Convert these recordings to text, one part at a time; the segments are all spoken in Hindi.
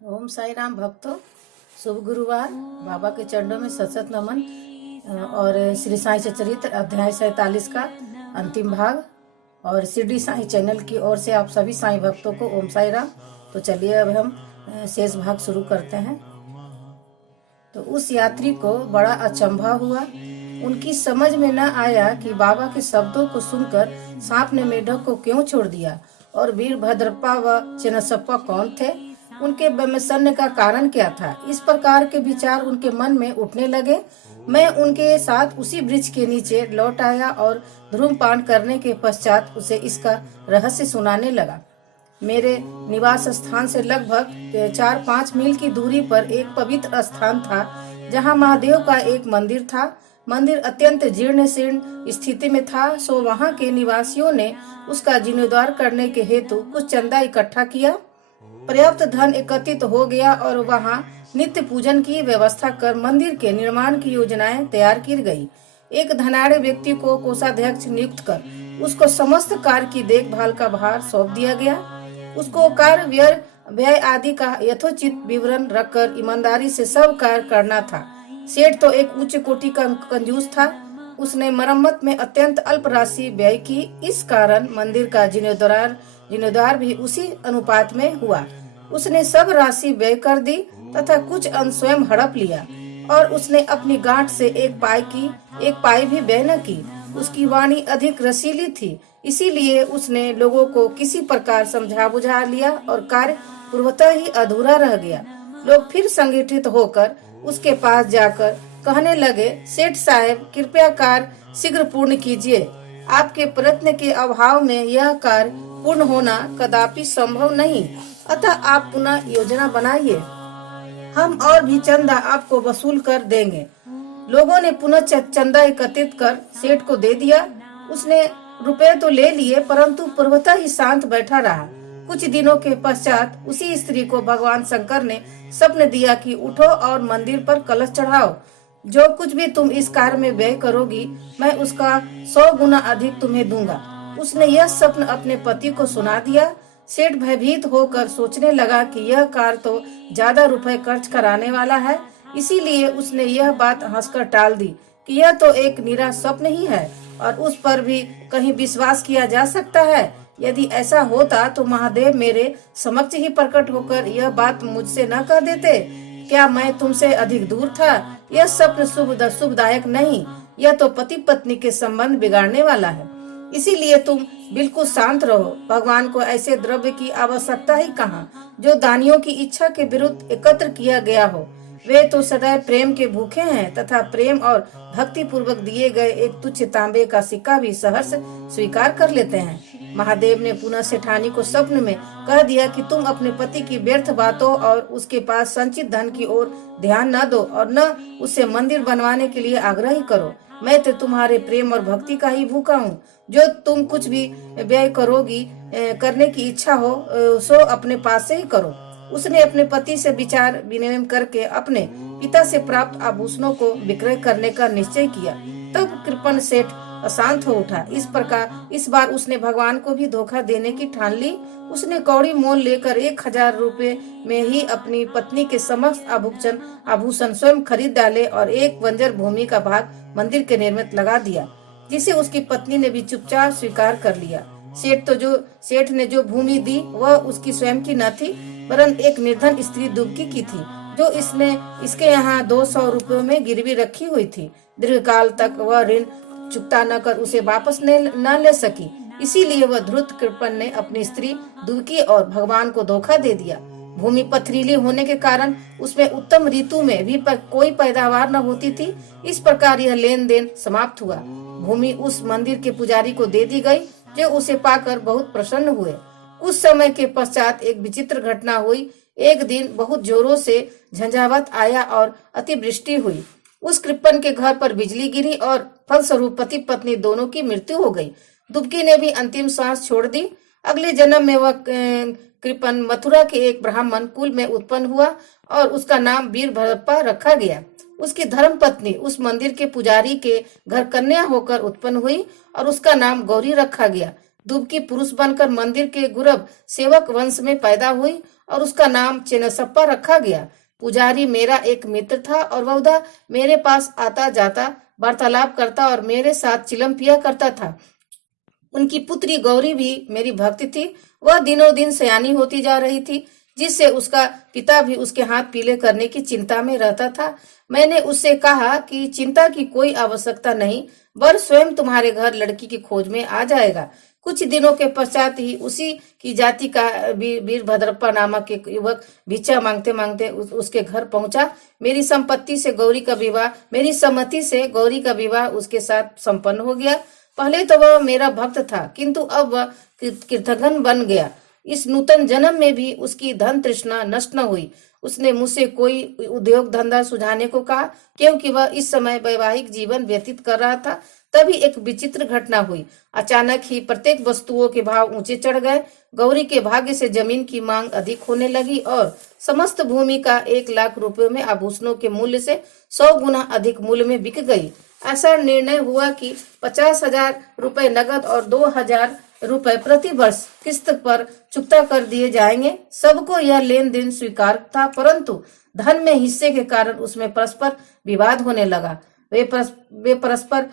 ओम साई राम भक्तों, शुभ गुरुवार। बाबा के चरणों में सतसत नमन। और श्री साई चरित्र अध्याय 47 का अंतिम भाग और शिरडी साई चैनल की ओर से आप सभी साई भक्तों को ओम साई राम। तो चलिए अब हम शेष भाग शुरू करते हैं। तो उस यात्री को बड़ा अचंभा हुआ। उनकी समझ में न आया कि बाबा के शब्दों को सुनकर सांप ने मेढक को क्यों छोड़ दिया और वीरभद्रप्पा व चिन्नस्सप्पा कौन थे। उनके बेमसन्य का कारण क्या था। इस प्रकार के विचार उनके मन में उठने लगे। मैं उनके साथ उसी वृक्ष के नीचे लौट आया और धूम्रपान करने के पश्चात उसे इसका रहस्य सुनाने लगा। मेरे निवास स्थान से लगभग 4-5 मील की दूरी पर एक पवित्र स्थान था, जहां महादेव का एक मंदिर था। मंदिर अत्यंत जीर्ण शीर्ण स्थिति में था, सो वहां के निवासियों ने उसका जीर्णोद्धार करने के हेतु कुछ चंदा इकट्ठा किया। पर्याप्त धन एकत्रित हो गया और वहां नित्य पूजन की व्यवस्था कर मंदिर के निर्माण की योजनाएं तैयार की गई। एक धनाढ़ व्यक्ति को कोषाध्यक्ष नियुक्त कर उसको समस्त कार्य की देखभाल का भार सौंप दिया गया। उसको कार्य व्यय आदि का यथोचित विवरण रखकर ईमानदारी से सब कार्य करना था। सेठ तो एक उच्च कोटि का कंजूस था। उसने मरम्मत में अत्यंत अल्प राशि व्यय की। इस कारण मंदिर का जीर्णोद्धार भी उसी अनुपात में हुआ। उसने सब राशि व्यय कर दी तथा कुछ अंश स्वयं हड़प लिया और उसने अपनी गांठ से एक पाई भी व्यय न की। उसकी वाणी अधिक रसीली थी, इसीलिए उसने लोगों को किसी प्रकार समझा बुझा लिया और कार्य पूर्वतः ही अधूरा रह गया। लोग फिर संगठित होकर उसके पास जाकर कहने लगे, सेठ साहब, कृपया कार्य शीघ्र पूर्ण कीजिए। आपके प्रयत्न के अभाव में यह कार्य पूर्ण होना कदापि संभव नहीं, अतः आप पुनः योजना बनाइए। हम और भी चंदा आपको वसूल कर देंगे। लोगों ने पुनः चंदा एकत्रित कर सेठ को दे दिया। उसने रुपए तो ले लिए, परंतु पूर्वतः ही शांत बैठा रहा। कुछ दिनों के पश्चात उसी स्त्री को भगवान शंकर ने स्वप्न दिया कि उठो और मंदिर पर कलश चढ़ाओ। जो कुछ भी तुम इस कार्य में व्यय करोगी, मैं उसका 100 गुना अधिक तुम्हें दूंगा। उसने यह स्वप्न अपने पति को सुना दिया। सेठ भयभीत होकर सोचने लगा कि यह कार्य तो ज्यादा रुपए खर्च कराने वाला है, इसीलिए उसने यह बात हंसकर टाल दी कि यह तो एक निरा स्वप्न ही है और उस पर भी कहीं विश्वास किया जा सकता है। यदि ऐसा होता तो महादेव मेरे समक्ष ही प्रकट होकर यह बात मुझसे न कह देते। क्या मैं तुमसे अधिक दूर था? यह स्वप्न शुभदायक नहीं, यह तो पति पत्नी के संबंध बिगाड़ने वाला है। इसीलिए तुम बिल्कुल शांत रहो। भगवान को ऐसे द्रव्य की आवश्यकता ही कहाँ जो दानियों की इच्छा के विरुद्ध एकत्र किया गया हो। वे तो सदैव प्रेम के भूखे हैं तथा प्रेम और भक्ति पूर्वक दिए गए एक तुच्छ तांबे का सिक्का भी सहर्ष स्वीकार कर लेते हैं। महादेव ने पुनः सेठानी को स्वप्न में कह दिया कि तुम अपने पति की व्यर्थ बातों और उसके पास संचित धन की ओर ध्यान न दो और न उससे मंदिर बनवाने के लिए आग्रह ही करो। मैं तो तुम्हारे प्रेम और भक्ति का ही भूखा हूँ। जो तुम कुछ भी व्यय करोगी, करने की इच्छा हो, सो अपने पास से ही करो। उसने अपने पति से विचार विनिमय करके अपने पिता से प्राप्त आभूषणों को विक्रय करने का निश्चय किया। तब कृपण सेठ अशांत हो उठा। इस बार उसने भगवान को भी धोखा देने की ठान ली। उसने कौड़ी मोल लेकर 1000 रुपए में ही अपनी पत्नी के समस्त आभूषण स्वयं खरीद डाले और एक बंजर भूमि का भाग मंदिर के निर्मित लगा दिया, जिसे उसकी पत्नी ने भी चुपचाप स्वीकार कर लिया। सेठ ने जो भूमि दी वह उसकी स्वयं की न थी, वरन एक निर्धन स्त्री दुबकी की थी, जो इसके यहाँ 200 रुपयों में गिरवी रखी हुई थी। दीर्घकाल तक वह ऋण चुकता न कर उसे वापस न ले सकी, इसीलिए वह धूर्त कृपण ने अपनी स्त्री दुबकी और भगवान को धोखा दे दिया। भूमि पथरीली होने के कारण उसमें उत्तम ऋतु में भी कोई पैदावार न होती थी। इस प्रकार यह लेन देन समाप्त हुआ। भूमि उस मंदिर के पुजारी को दे दी गई, जो उसे पाकर बहुत प्रसन्न हुए। कुछ समय के पश्चात एक विचित्र घटना हुई। एक दिन बहुत जोरों से झंझावात आया और अतिवृष्टि हुई। उस कृपण के घर पर बिजली गिरी और फलस्वरूप पति पत्नी दोनों की मृत्यु हो गई। दुबकी ने भी अंतिम सांस छोड़ दी। अगले जन्म में वह कृपण मथुरा के एक ब्राह्मण कुल में उत्पन्न हुआ और उसका नाम वीरभद्रप्पा रखा गया। उसकी धर्म पत्नी उस मंदिर के पुजारी के घर कन्या होकर उत्पन्न हुई और उसका नाम गौरी रखा गया। दुबकी पुरुष बनकर मंदिर के गुरव सेवक वंश में पैदा हुई और उसका नाम चेन्नसप्पा रखा गया। पुजारी मेरा एक मित्र था और बहुधा मेरे पास आता जाता, वार्तालाप करता और मेरे साथ चिलम पिया करता था। उनकी पुत्री गौरी भी मेरी भक्त थी। वह दिनों दिन सयानी होती जा रही थी, जिससे उसका पिता भी उसके हाथ पीले करने की चिंता में रहता था। मैंने उससे कहा कि चिंता की कोई आवश्यकता नहीं, वर स्वयं तुम्हारे घर लड़की की खोज में आ जाएगा। कुछ दिनों के पश्चात ही उसी की जाति का वीरभद्रप्पा नामक एक युवक भिक्षा मांगते मांगते उसके घर पहुंचा। मेरी सम्मति से गौरी का विवाह उसके साथ संपन्न हो गया। पहले तो वह मेरा भक्त था, किंतु अब वह कृतघ्न बन गया। इस नूतन जन्म में भी उसकी धन तृष्णा नष्ट न हुई। उसने मुझसे कोई उद्योग धंधा सुझाने को कहा, क्योंकि वह इस समय वैवाहिक जीवन व्यतीत कर रहा था। तभी एक विचित्र घटना हुई। अचानक ही प्रत्येक वस्तुओं के भाव ऊंचे चढ़ गए। गौरी के भाग्य से जमीन की मांग अधिक होने लगी और समस्त भूमि का 1,00,000 रुपयों में आभूषणों के मूल्य से 100 गुना अधिक मूल्य में बिक गई। ऐसा निर्णय हुआ कि 50,000 रुपए नगद और 2,000 रुपए प्रति वर्ष किस्त पर चुकता कर दिए जाएंगे। सबको यह लेन देन स्वीकार था, परंतु धन में हिस्से के कारण उसमें परस्पर विवाद होने लगा। वे परस्पर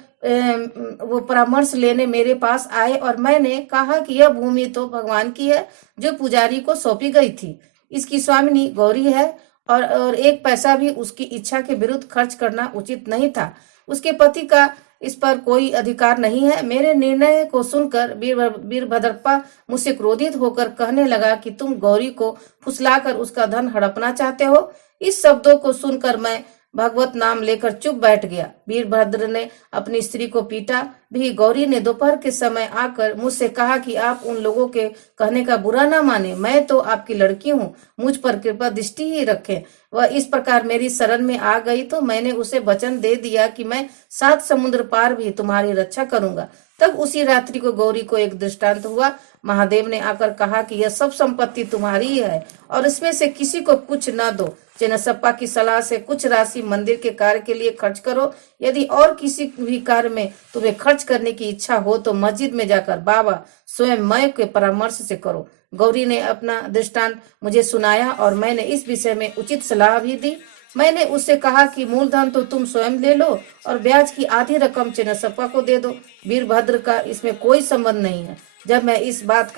वो परामर्श लेने मेरे पास आए और मैंने कहा कि यह भूमि तो भगवान की है, जो पुजारी को सौंपी गई थी। इसकी स्वामिनी गौरी है और एक पैसा भी उसकी इच्छा के विरुद्ध खर्च करना उचित नहीं था। उसके पति का इस पर कोई अधिकार नहीं है। मेरे निर्णय को सुनकर वीरभद्रप्पा मुझसे क्रोधित होकर कहने लगा कि तुम गौरी को फुसलाकर उसका धन हड़पना चाहते हो। इस शब्दों को सुनकर मैं भगवत नाम लेकर चुप बैठ गया। वीरभद्र ने अपनी स्त्री को पीटा भी। गौरी ने दोपहर के समय आकर मुझसे कहा कि आप उन लोगों के कहने का बुरा ना माने, मैं तो आपकी लड़की हूँ, मुझ पर कृपा दृष्टि ही रखें। वह इस प्रकार मेरी शरण में आ गई तो मैंने उसे वचन दे दिया कि मैं 7 समुद्र पार भी तुम्हारी रक्षा करूंगा। तब उसी रात्रि को गौरी को एक दृष्टांत हुआ। महादेव ने आकर कहा कि यह सब संपत्ति तुम्हारी ही है और इसमें से किसी को कुछ न दो। चेन्नसप्पा की सलाह से कुछ राशि मंदिर के कार्य के लिए खर्च करो। यदि और किसी भी कार्य में तुम्हें खर्च करने की इच्छा हो तो मस्जिद में जाकर बाबा स्वयं मय के परामर्श से करो। गौरी ने अपना दृष्टांत मुझे सुनाया और मैंने इस विषय में उचित सलाह भी दी। मैंने उससे कहा कि मूलधन तो तुम स्वयं ले लो और ब्याज की आधी रकम चेन्नसप्पा को दे दो। वीरभद्र का इसमें कोई संबंध नहीं है। जब मैं इस बात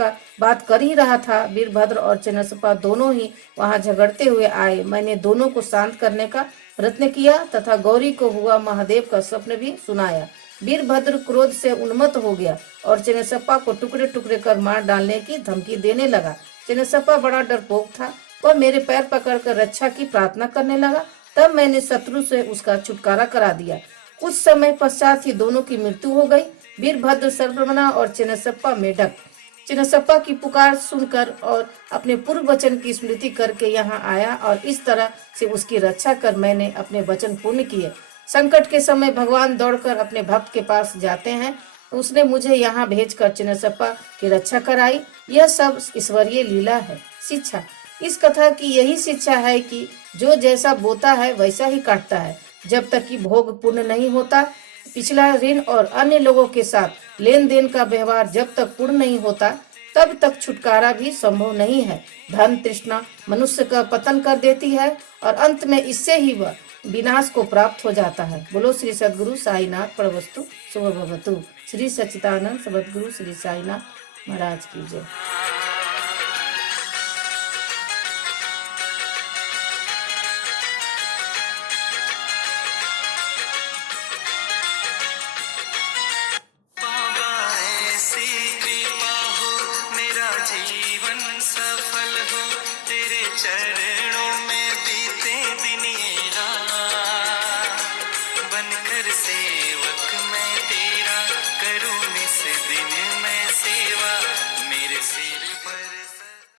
कर ही रहा था, वीरभद्र और चेन्नसप्पा दोनों ही वहां झगड़ते हुए आए। मैंने दोनों को शांत करने का प्रयत्न किया तथा गौरी को हुआ महादेव का स्वप्न भी सुनाया। वीरभद्र क्रोध से उन्मत्त हो गया और चेन्नसप्पा को टुकड़े टुकड़े कर मार डालने की धमकी देने लगा। चेन्नसप्पा बड़ा डरपोक था। वह मेरे पैर पकड़कर रक्षा की प्रार्थना करने लगा। तब मैंने शत्रु से उसका छुटकारा करा दिया। कुछ समय पश्चात ही दोनों की मृत्यु हो गई। वीरभद्र सर्वमना और चेन्नसप्पा मेढक। चेन्नसप्पा की पुकार सुनकर और अपने पूर्व वचन की स्मृति करके यहाँ आया और इस तरह से उसकी रक्षा कर मैंने अपने वचन पूर्ण किए। संकट के समय भगवान दौड़कर अपने भक्त के पास जाते हैं। उसने मुझे यहाँ भेजकर चेन्नसप्पा की रक्षा कराई। यह सब ईश्वरीय लीला है। शिक्षा। इस कथा की यही शिक्षा है कि जो जैसा बोता है वैसा ही काटता है। जब तक कि भोग पूर्ण नहीं होता, पिछला ऋण और अन्य लोगों के साथ लेन देन का व्यवहार जब तक पूर्ण नहीं होता, तब तक छुटकारा भी संभव नहीं है। धन तृष्णा मनुष्य का पतन कर देती है और अंत में इससे ही वह विनाश को प्राप्त हो जाता है। बोलो श्री सद्गुरु साईनाथ प्रणवस्तु शुभ भवतु। श्री सच्चिदानंद सद्गुरु श्री साईनाथ महाराज की जय। जीवन सफल हो तेरे चरण